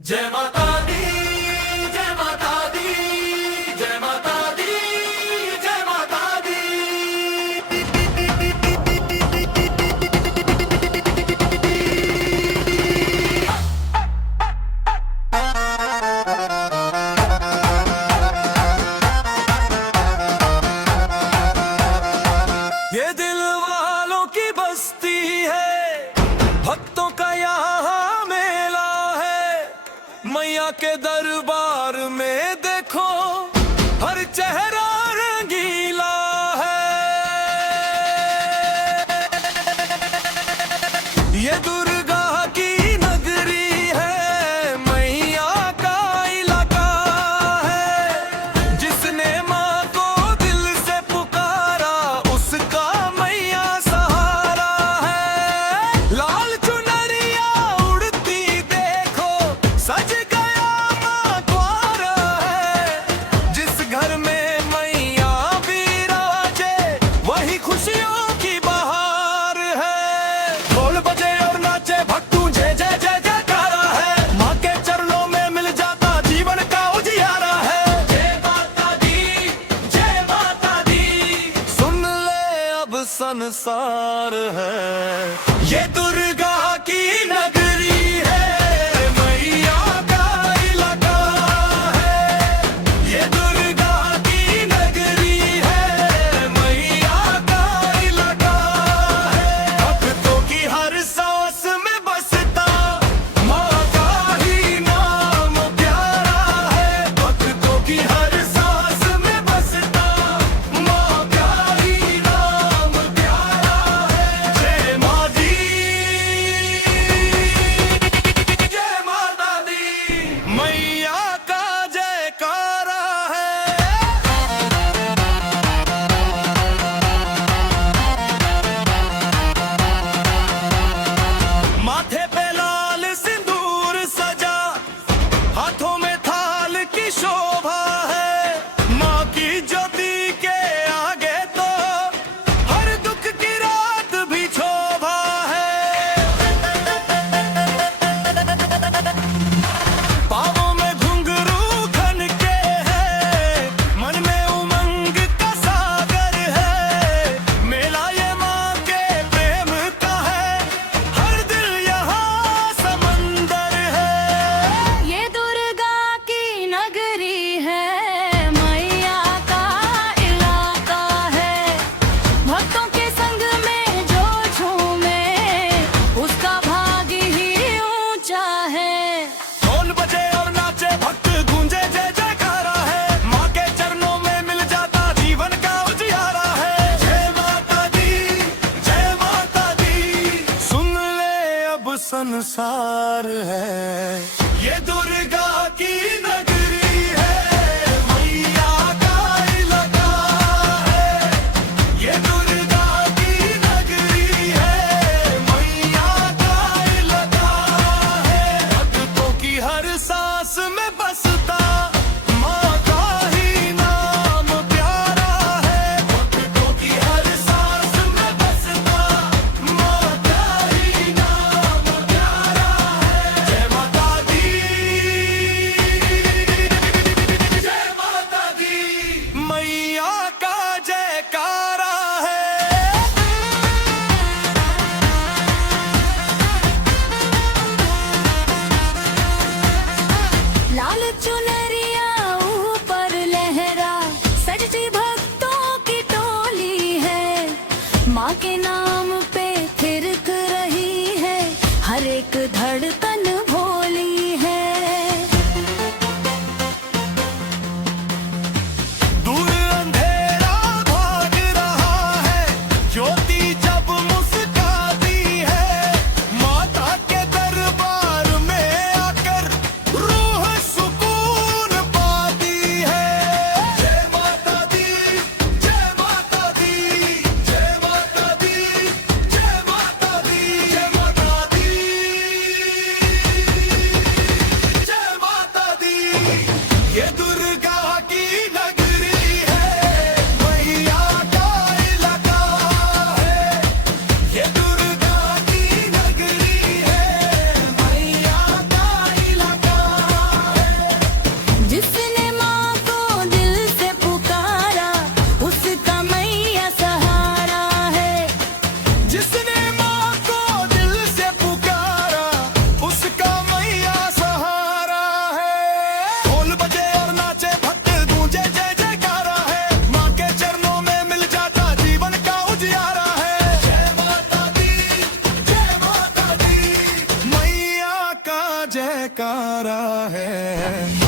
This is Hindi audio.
जय माता दी, जय माता दी, जय माता दी, जय माता दी। ये दिल वालों की बस्ती है, भक्तों का यहाँ मेला है। मैया के दरबार में देखो हर चेहरा रंगीला है। ये दुर्गा की नगरी है, मैया का इलाका है। जिसने माँ को दिल से पुकारा उसका मैया सहारा है। लाल चुनरिया उड़ती देखो, सज गया माँ द्वार है। जिस घर में मैया विराजे वही खुशियों की बहार है। ढोल बजे और नाचे भक्तू जय जय जय जयकारा है। माँ के चरणों में मिल जाता जीवन का उजियारा है। जय माता दी, जय माता दी, सुन ले अब संसार है। ये दुर्गा की नगरी है, मैया का इलाका है। ये दुर्गा की नगरी है, मैया का इलाका है। भक्तों की हर सांस में बसता माँ का ही नाम प्यारा है। भक्तों की हर सांस में बसता माँ का ही नाम प्यारा है। जय माँ दी, जय माता दी, मैया का जयकारा है। माथे पे लाल सिंदूर सजा, हाथों में थाल की शोभा है। माँ की ज्योति के आगे तो हर दुख की रात भी शोभा है। पाँवों में घुंघरू खन के है, मन में उमंग का सागर है। मेला ये माँ के प्रेम का है, हर दिल यहाँ समंदर है। ये दुर्गा की नगरी है, मैया का इलाका है। भक्तों के संग में जो झूमे उसका भाग ही ऊंचा है। ढोल बजे और नाचे भक्त गूंजे जय जयकारा है। माँ के चरणों में मिल जाता जीवन का उजियारा है। जय माता दी, जय माता दी, सुन ले अब संसार है। ये दुर्गा की नगरी है, मैया का इलाका है। ये दुर्गा की नगरी है, मैया का इलाका है। भक्तों की हर सांस में बसता माँ का ही नाम प्यारा है। भक्तों की हर सांस में बसता माँ का ही नाम प्यारा है। जय माता दी, जय माता दी, मैया का जयकारा है। लाल चुनरिया ऊपर लहरा, सजती भक्तों की टोली है। माँ के नाम पे थिरक रही है, हर एक धड़कन भोली है। दूर अंधेरा भाग रहा है, ज्योति जब मुस्काती है। माता के दरबार में आकर रूह सुकून जयकारा है।